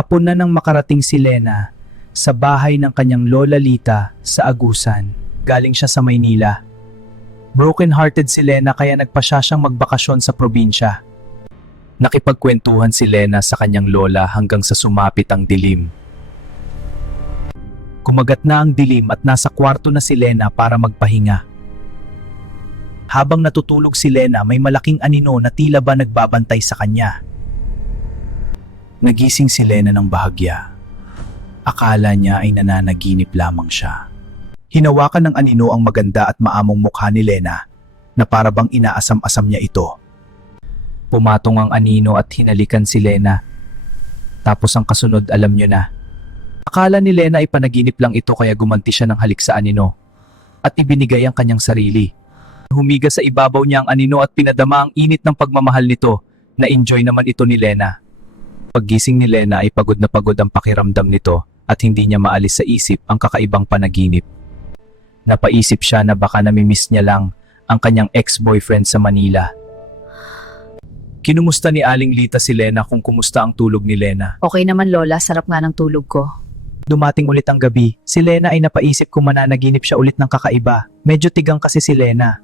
Hapon na nang makarating si Lena sa bahay ng kanyang lola Lita sa Agusan. Galing siya sa Maynila. Broken-hearted si Lena kaya nagpa siyang magbakasyon sa probinsya. Nakipagkwentuhan si Lena sa kanyang lola hanggang sa sumapit ang dilim. Kumagat na ang dilim at nasa kwarto na si Lena para magpahinga. Habang natutulog si Lena, may malaking anino na tila ba nagbabantay sa kanya. Nagising si Lena ng bahagya. Akala niya ay nananaginip lamang siya. Hinawakan ng anino ang maganda at maamong mukha ni Lena na para bang inaasam-asam niya ito. Pumatong ang anino at hinalikan si Lena. Tapos ang kasunod alam niyo na. Akala ni Lena ay panaginip lang ito kaya gumanti siya ng halik sa anino at ibinigay ang kanyang sarili. Humiga sa ibabaw niya ang anino at pinadama ang init ng pagmamahal nito. Na-enjoy naman ito ni Lena. Paggising ni Lena ay pagod na pagod ang pakiramdam nito at hindi niya maalis sa isip ang kakaibang panaginip. Napaisip siya na baka namimiss niya lang ang kanyang ex-boyfriend sa Manila. Kinumusta ni Aling Lita si Lena kung kumusta ang tulog ni Lena. Okay naman Lola, sarap nga ng tulog ko. Dumating ulit ang gabi, si Lena ay napaisip kung mananaginip siya ulit ng kakaiba. Medyo tigang kasi si Lena.